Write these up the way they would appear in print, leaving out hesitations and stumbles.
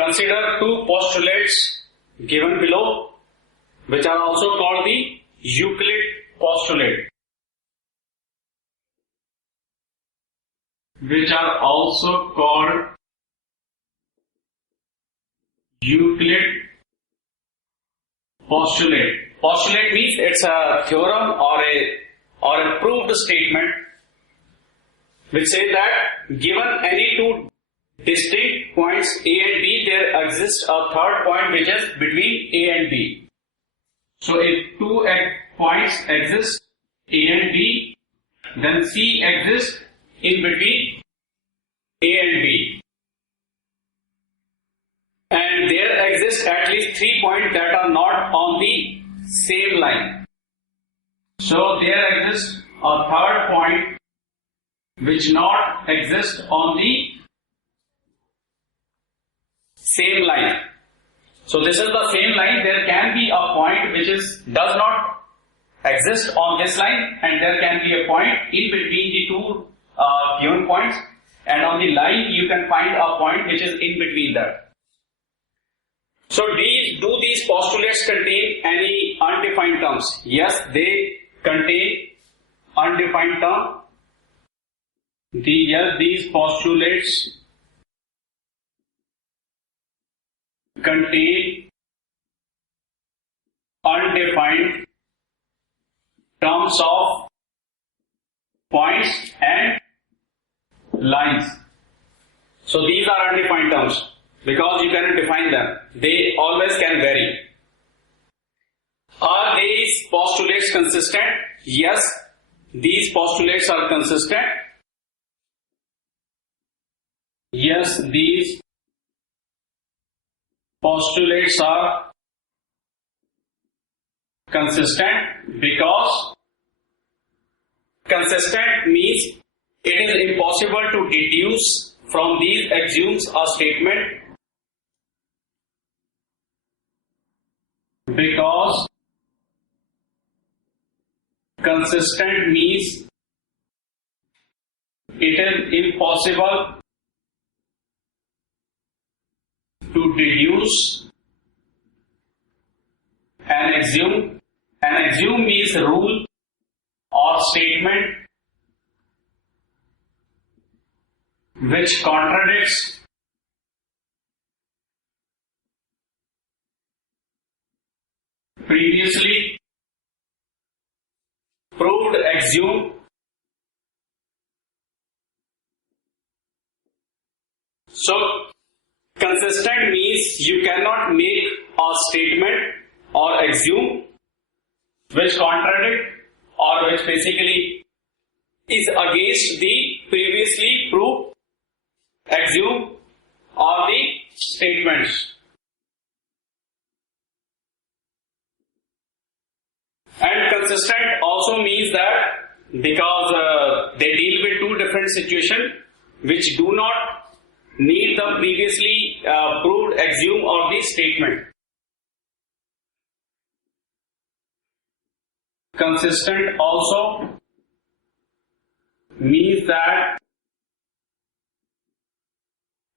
Consider two postulates given below, which are also called the Euclid postulate. Which are also called Euclid postulate. Postulate means it's a theorem or a proved statement which says that given any two distinct points A and B, there exists a third point which is between A and B. So if two points exist, A and B, then C exists in between A and B. And there exist at least 3 points that are not on the same line. So there exists a third point which not exists on the same line. So this is the same line. There can be a point which does not exist on this line, and there can be a point in between the two given points, and on the line you can find a point which is in between that. So do these postulates contain any undefined terms? Yes, they contain undefined terms. These postulates contain undefined terms of points and lines. So these are undefined terms because you cannot define them. They always can vary. Are these postulates consistent? Yes, these postulates are consistent. Yes, these postulates are consistent because consistent means it is impossible to deduce from these axioms a statement, because consistent means it is impossible to deduce an axiom. An axiom means rule or statement which contradicts previously proved axiom. So consistent means you cannot make a statement or axiom which contradict or which basically is against the previously proved axiom or the statements. And consistent also means that because they deal with two different situations which do not need the previously proved axiom or the statement. Consistent also means that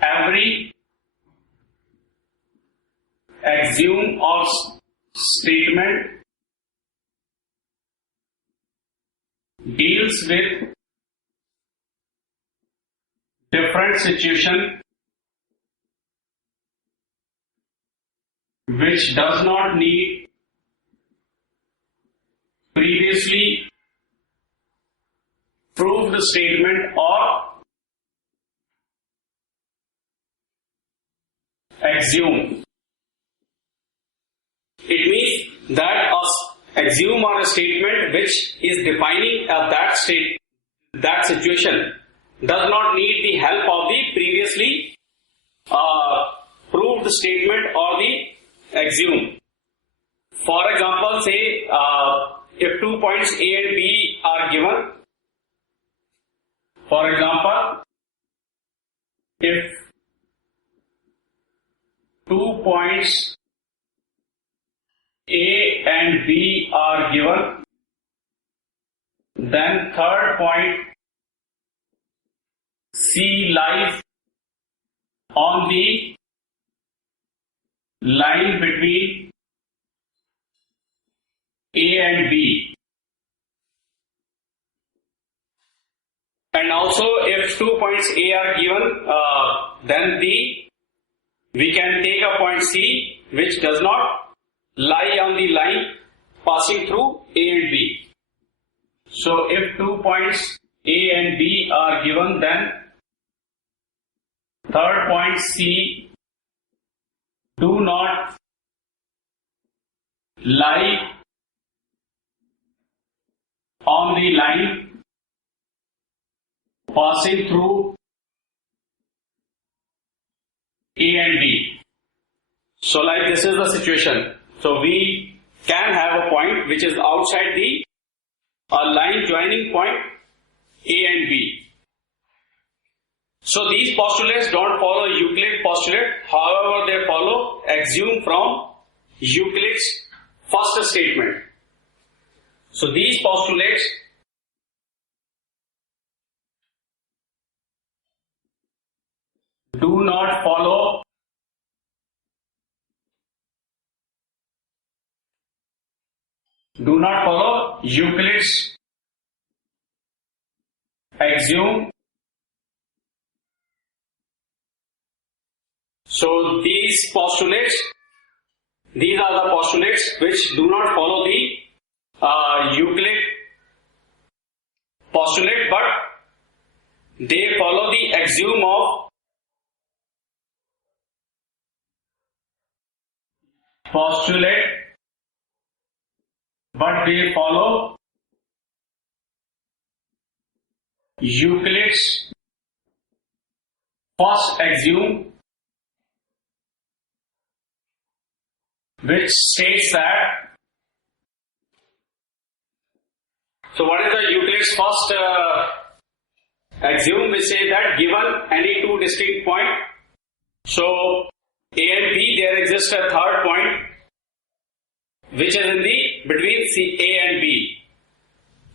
every axiom or statement deals with different situation which does not need previously proved statement or axiom. It means that an axiom or a statement which is defining that situation does not need the help of the previously proved statement or the axiom. For example, say if 2 points A and B are given, for example, if 2 points A and B are given, then third point C lies on the line between A and B. And also if 2 points A are given, then we can take a point C which does not lie on the line passing through A and B. So if 2 points A and B are given, then third point C do not lie on the line passing through A and B. So like this is the situation. So we can have a point which is outside the line joining point A and B. So these postulates don't follow Euclid postulate, however they follow axiom from Euclid's first statement. So these postulates do not follow Euclid's axiom. So these are the postulates which do not follow the Euclid postulate, but they follow the axiom of postulate, but they follow Euclid's first axiom, which states that. So what is the Euclid's first axiom? Which says that given any two distinct points, so A and B, there exists a third point which is in the between A and B.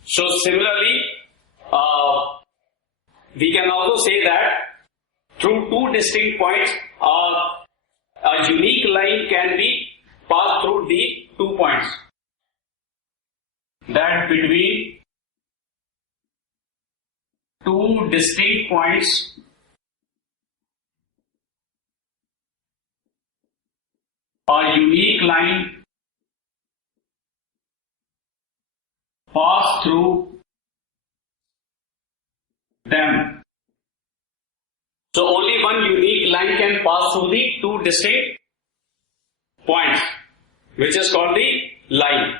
So similarly, we can also say that through two distinct points, a unique line can be passed through the 2 points. That between two distinct points, a unique line pass through them. So only one unique line can pass through the two distinct points, which is called the line.